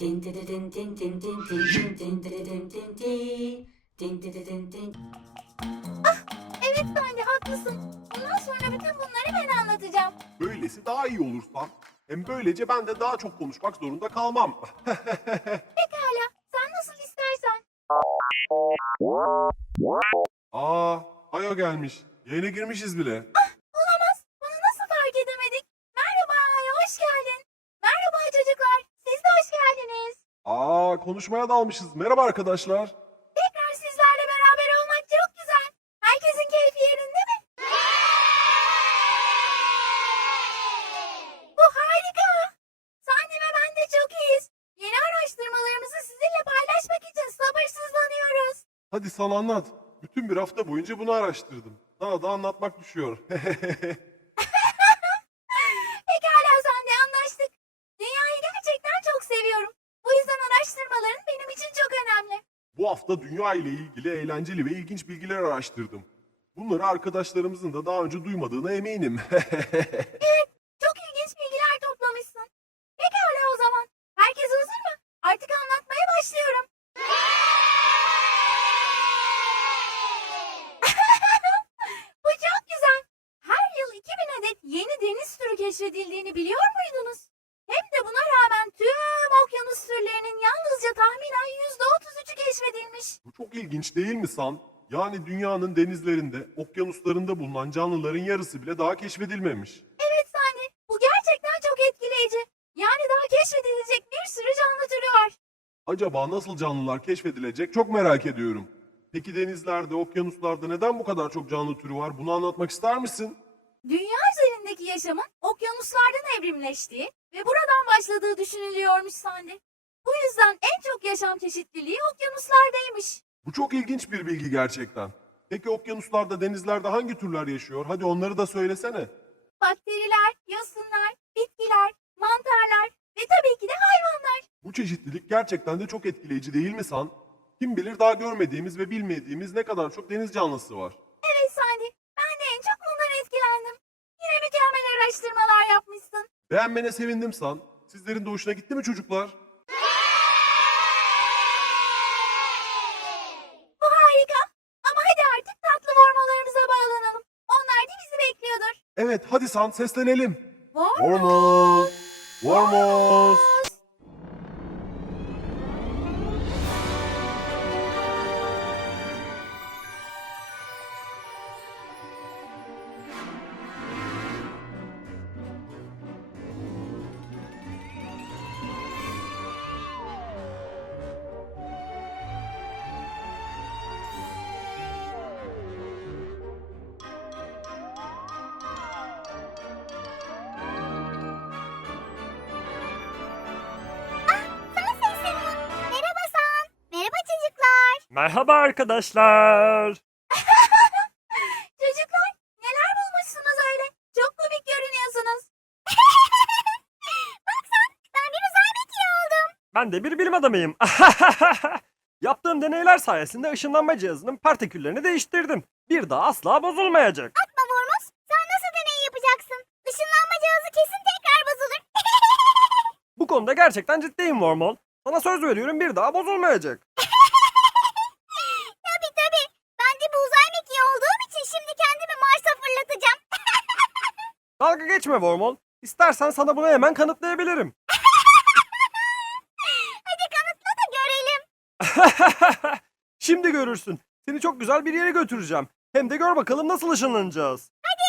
Din di di din din din din din din din di di din din di. Din di di din din. Evet Sandi haklısın. Bundan sonra bütün bunları ben anlatacağım. Böylesi daha iyi olursa. Hem böylece ben de daha çok konuşmak zorunda kalmam. Pekala sen nasıl istersen. Aa, Ayo gelmiş. Yayına girmişiz bile. Olamaz. Bunu nasıl fark edemedik? Merhaba Aya hoş geldin. Merhaba çocuklar. Siz de hoş geldiniz. Aa, konuşmaya dalmışız. Merhaba arkadaşlar. Tekrar sizlerle beraber olmak çok güzel. Herkesin keyfi yerinde mi? Bu harika. Sandi ve ben de çok iyiyiz. Yeni araştırmalarımızı sizinle paylaşmak için sabırsızlanıyoruz. Hadi sana anlat. Bütün bir hafta boyunca bunu araştırdım. Daha da anlatmak düşüyor. Pekala Sandi anlaştık. Dünyayı gerçekten çok seviyorum. Bu yüzden araştırmaların benim için çok önemli. Bu hafta dünya ile ilgili eğlenceli ve ilginç bilgiler araştırdım. Bunları arkadaşlarımızın da daha önce duymadığına eminim. Çok ilginç bilgiler toplamışsın. Pekala o zaman. Herkes hazır mı? Artık anlatmaya başlıyorum. Bu çok güzel. Her yıl 2000 adet yeni deniz türü keşfedildiğini biliyor muydunuz? Çok ilginç değil mi San? Yani dünyanın denizlerinde, okyanuslarında bulunan canlıların yarısı bile daha keşfedilmemiş. Evet Sani, bu gerçekten çok etkileyici. Yani daha keşfedilecek bir sürü canlı türü var. Acaba nasıl canlılar keşfedilecek çok merak ediyorum. Peki denizlerde, okyanuslarda neden bu kadar çok canlı türü var? Bunu anlatmak ister misin? Dünya üzerindeki yaşamın okyanuslardan evrimleştiği ve buradan başladığı düşünülüyormuş Sandi. Bu yüzden en çok yaşam çeşitliliği okyanuslardaymış. Bu çok ilginç bir bilgi gerçekten. Peki okyanuslarda, denizlerde hangi türler yaşıyor? Hadi onları da söylesene. Bakteriler, yosunlar, bitkiler, mantarlar ve tabii ki de hayvanlar. Bu çeşitlilik gerçekten de çok etkileyici değil mi San? Kim bilir daha görmediğimiz ve bilmediğimiz ne kadar çok deniz canlısı var. Evet Sandi, ben de en çok bundan etkilendim. Yine mükemmel araştırmalar yapmışsın. Beğenmene sevindim San. Sizlerin de hoşuna gitti mi çocuklar? Bu harika. Ama hadi artık tatlı formalarımıza bağlanalım. Onlar da bizi bekliyordur. Evet hadi San seslenelim. Var Vormuz! Vormuz! Sana Merhaba arkadaşlar. Çocuklar neler bulmuşsunuz öyle? Çok komik görünüyorsunuz. Bak sen ben bir uzay mekiği oldum. Ben de bir bilim adamıyım. Yaptığım deneyler sayesinde ışınlanma cihazının partiküllerini değiştirdim. Bir daha asla bozulmayacak. Atma Vormuz. Sen nasıl deney yapacaksın? Işınlanma cihazı kesin tekrar bozulur. Bu konuda gerçekten ciddiyim Wormhole. Sana söz veriyorum bir daha bozulmayacak. tabii tabii. Ben de bu uzay mekiği olduğum için şimdi kendimi Mars'a fırlatacağım. Dalga geçme Wormhole. İstersen sana bunu hemen kanıtlayabilirim. Hadi kanıtla da görelim. Şimdi görürsün. Seni çok güzel bir yere götüreceğim. Hem de gör bakalım nasıl ışınlanacağız. Hadi.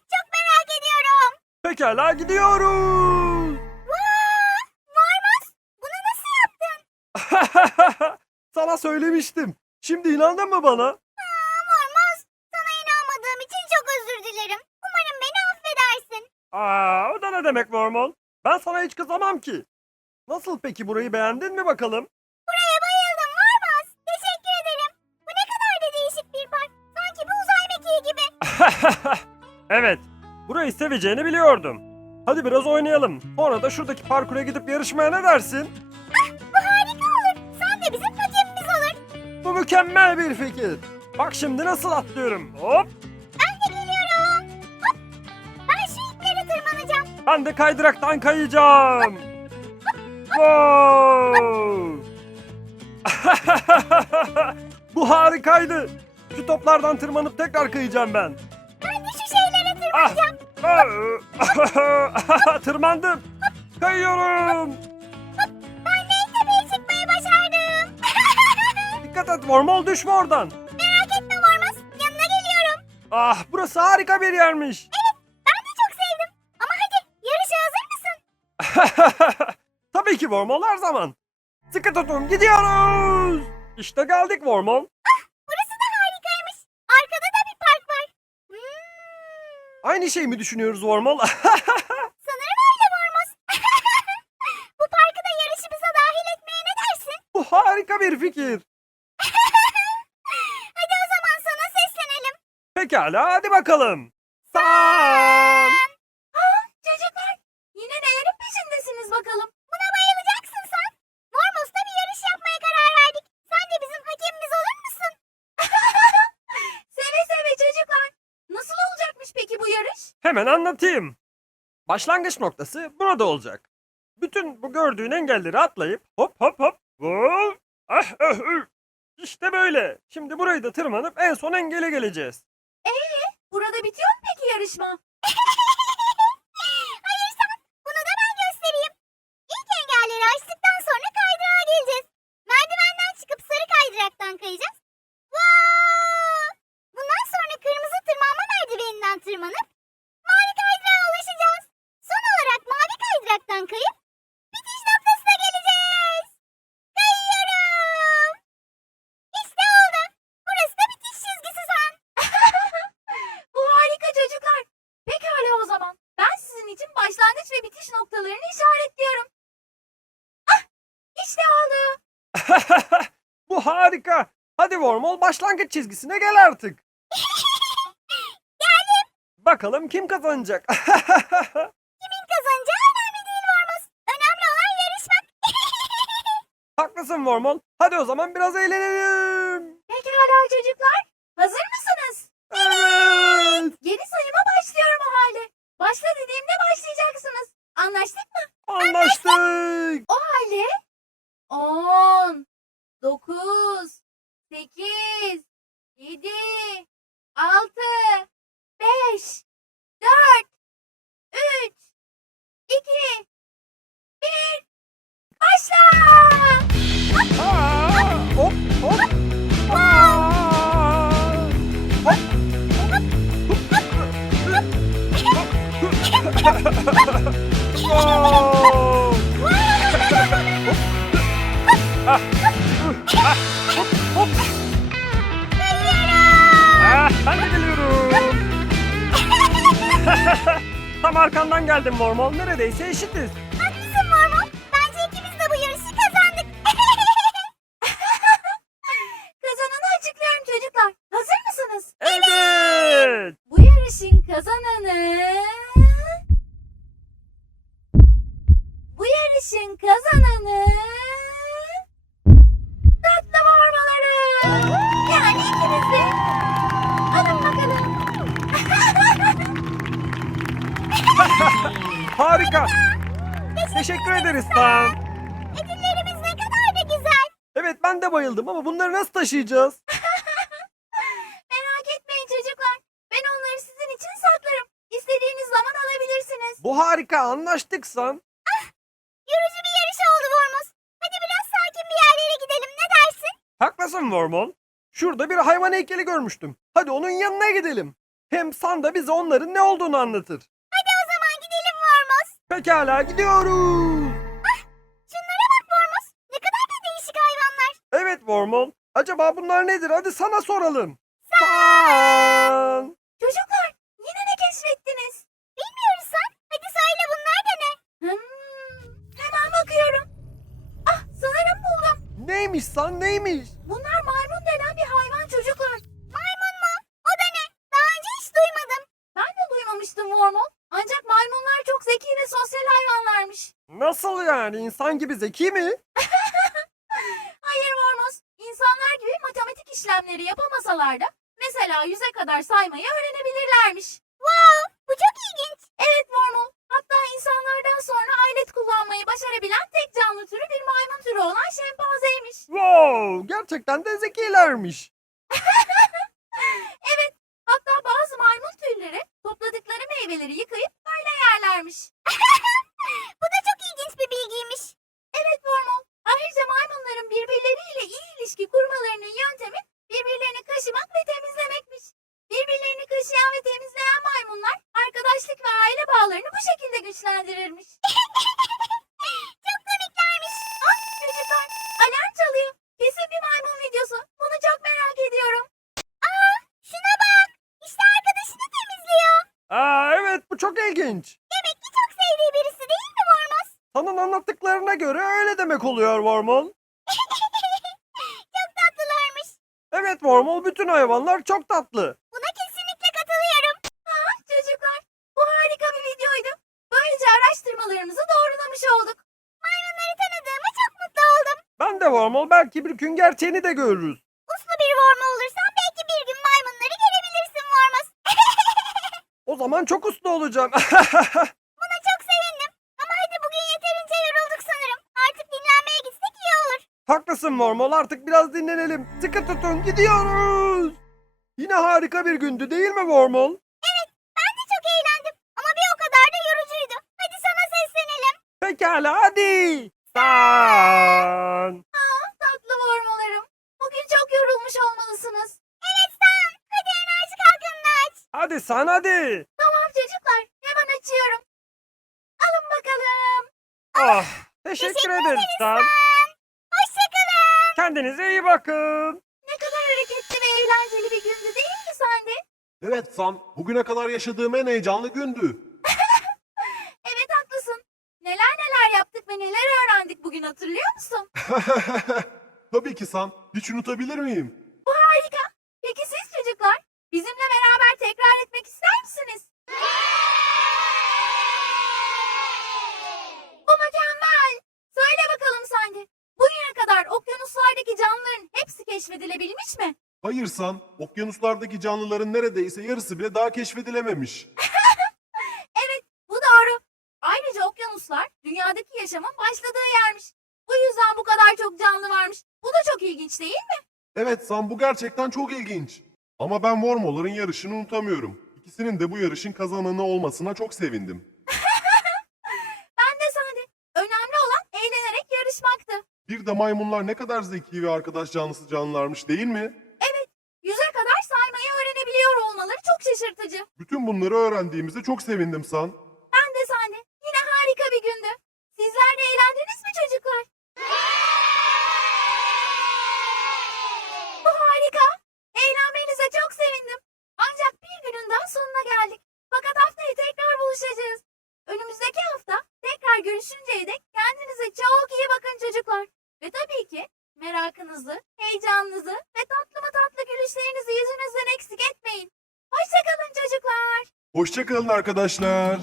Çok merak ediyorum. Pekala gidiyoruz. Vaa! Vormuz bunu nasıl yaptın? Sana söylemiştim. Şimdi inandın mı bana? Aa, o da ne demek normal? Ben sana hiç kızamam ki. Nasıl peki burayı beğendin mi bakalım? Buraya bayıldım Vormuz. Teşekkür ederim. Bu ne kadar da değişik bir park. Sanki bir uzay mekiği gibi. evet, burayı seveceğini biliyordum. Hadi biraz oynayalım. Sonra da şuradaki parkura gidip yarışmaya ne dersin? Bu harika olur. Sen de bizim hakemimiz olur. Bu mükemmel bir fikir. Bak şimdi nasıl atlıyorum. Hop! Ben de kaydıraktan kayacağım. wow! Bu harikaydı. Şu toplardan tırmanıp tekrar kayacağım ben. Ben de şu şeylere tırmanacağım. Ah. Tırmandım. Kayıyorum. Ben de tepeye çıkmayı başardım. Dikkat et Vormol düşme oradan. Merak etme Vormos. Yanına geliyorum. Ah burası harika bir yermiş. Tabii ki Wormhole her zaman. Sıkı tutun gidiyoruz. İşte geldik Wormhole. Burası da harikaymış. Arkada da bir park var. Hmm, Aynı şey mi düşünüyoruz Wormhole? sanırım öyle Vormos. Bu parkı da yarışımıza dahil etmeye ne dersin? Bu harika bir fikir. Hadi o zaman sana seslenelim. Pekala hadi bakalım. Sen. Çocuklar yine nelerin peşindesiniz bakalım. Buna bayılacaksın sen. Vormos'ta bir yarış yapmaya karar verdik. Sen de bizim hakemimiz olur musun? seve seve çocuklar. Nasıl olacakmış peki bu yarış? Hemen anlatayım. Başlangıç noktası burada olacak. Bütün bu gördüğün engelleri atlayıp hop hop hop. hop, Ah, ah, ah. İşte böyle. Şimdi burayı da tırmanıp en son engele geleceğiz. Burada bitiyor mu peki yarışma? Hayır sen. Bunu da ben göstereyim. İlk engelleri aştıktan sonra kaydırağa geleceğiz. Merdivenden çıkıp sarı kaydıraktan kayacağız. Vaa! Bundan sonra kırmızı tırmanma merdiveninden tırmanıp mavi kaydırağa ulaşacağız. Son olarak mavi kaydıraktan kayıp bitiş noktasına geleceğiz. Kayıyorum. İşte oldu. Burası da bitiş çizgisi sen. Bu harika çocuklar. Pekala o zaman. Ben sizin için başlangıç ve bitiş noktalarını işaretliyorum. Ah! İşte oldu. Bu harika. Hadi Wormhole başlangıç çizgisine gel artık. Geldim. Bakalım kim kazanacak? Kimin kazanacağı önemli değil Vormos. Önemli olan yarışmak. Haklısın Wormhole. Hadi o zaman biraz eğlenelim. Pekala çocuklar. Neredeyse eşitiz. Harika. Teşekkür ederiz Tan. Ödüllerimiz ne kadar da güzel. Evet ben de bayıldım ama bunları nasıl taşıyacağız? Merak etmeyin çocuklar. Ben onları sizin için saklarım. İstediğiniz zaman alabilirsiniz. Bu harika anlaştık San. Yorucu bir yarış oldu Vormos. Hadi biraz sakin bir yerlere gidelim ne dersin? Haklısın Wormhole. Şurada bir hayvan heykeli görmüştüm. Hadi onun yanına gidelim. Hem San da bize onların ne olduğunu anlatır. Hadi o zaman gidelim Vormos. Pekala gidiyoruz. Şunlara bak Vormos. Ne kadar da değişik hayvanlar. Evet Wormhole. Acaba bunlar nedir? Hadi sana soralım. San. Çocuklar yine ne keşfettiniz? Bilmiyoruz sen. Hadi söyle bunlar da ne? Hmm, hemen bakıyorum. Ah sanırım buldum. Neymiş San neymiş? Bunlar maymun denen bir hayvan çocuklar. Maymun mu? O da ne? Daha önce hiç duymadım. Ben de duymamıştım Vormol. Ancak maymunlar çok zeki ve sosyal hayvanlarmış. Nasıl yani? İnsan gibi zeki mi? Hayır Vormos. İnsanlar gibi matematik işlemleri yapamasalar da mesela yüze kadar saymayı öğrenebilirlermiş. Wow, bu çok ilginç. Evet Vormol. Hatta insanlardan sonra alet kullanmayı başarabilen tek canlı türü bir maymun türü olan şempanzeymiş. Wow gerçekten de zekilermiş. evet, hatta bazı maymun tüyleri topladıkları meyveleri yıkayıp böyle yerlermiş. Bu da çok ilginç bir bilgiymiş. Evet Vormol. Ayrıca maymunların birbirleriyle iyi ilişki kurmalarının yöntemi birbirlerini kaşımak ve temizlemekmiş. Birbirlerini kaşıyan ve temizleyen maymunlar arkadaşlık ve aile bağlarını bu şekilde güçlendirirmiş. çok komiklermiş. Ah çocuklar alarm çalıyor. Kesin bir maymun videosu. Bunu çok merak ediyorum. Aa şuna bak. İşte arkadaşını temizliyor. Aa evet bu çok ilginç. Demek ki çok sevdiği birisi değil mi Vormos? Sanın anlattıklarına göre öyle demek oluyor Wormol. Wormol bütün hayvanlar çok tatlı. Buna kesinlikle katılıyorum. Ah çocuklar bu harika bir videoydu. Böylece araştırmalarımızı doğrulamış olduk. Maymunları tanıdığıma çok mutlu oldum. Ben de Wormol belki bir gün gerçeğini de görürüz. Uslu bir Vormo olursan belki bir gün maymunları görebilirsin Vormos. O zaman çok uslu olacağım. Buna çok sevindim. Ama hadi bugün yeterince yorulduk sanırım. Artık dinlenmeye gitsek iyi olur. Haklısın Wormol artık biraz dinlenelim. Sıkı tutun gidiyoruz. Yine harika bir gündü değil mi Wormol? Ben de çok eğlendim. Ama bir o kadar da yorucuydu. Hadi sana seslenelim. Pekala hadi. San. Tatlı vormolarım. Bugün çok yorulmuş olmalısınız. Evet Sam. Hadi enerji kalkanını aç. Hadi San hadi. Tamam çocuklar. Hemen açıyorum. Alın bakalım. Ah, teşekkür ederiz San. Kendinize iyi bakın. Ne kadar hareketli ve eğlenceli bir gündü değil mi Sande? Evet San, bugüne kadar yaşadığım en heyecanlı gündü. Evet haklısın. Neler neler yaptık ve neler öğrendik bugün hatırlıyor musun? Tabii ki San, hiç unutabilir miyim? Bu harika. Peki siz çocuklar bizimle beraber tekrar etmek ister misiniz? Bu mükemmel. Söyle bakalım Sande. Bugüne kadar okyanuslardaki canlıların hepsi keşfedilebilmiş mi? Hayır San, okyanuslardaki canlıların neredeyse yarısı bile daha keşfedilememiş. Evet, bu doğru. Ayrıca okyanuslar dünyadaki yaşamın başladığı yermiş. Bu yüzden bu kadar çok canlı varmış. Bu da çok ilginç değil mi? Evet San, bu gerçekten çok ilginç. Ama ben Wormholer'ın yarışını unutamıyorum. İkisinin de bu yarışın kazananı olmasına çok sevindim. Ben de Sande. Önemli olan eğlenerek yarışmaktı. Bir de maymunlar ne kadar zeki ve arkadaş canlısı canlılarmış değil mi? Yüze kadar saymayı öğrenebiliyor olmaları çok şaşırtıcı. Bütün bunları öğrendiğimizde çok sevindim San. Ben de Sande. Yine harika bir gündü. Sizler de eğlendiniz mi çocuklar? Bu harika. Eğlenmenize çok sevindim. Ancak bir günün daha sonuna geldik. Fakat haftaya tekrar buluşacağız. Önümüzdeki hafta tekrar görüşünceye dek kendinize çok iyi bakın çocuklar. Ve tabii ki merakınızı, heyecanınızı ve tatlı mı tatlı gülüşlerinizi yüzünüzden eksik etmeyin. Hoşçakalın çocuklar. Hoşçakalın arkadaşlar.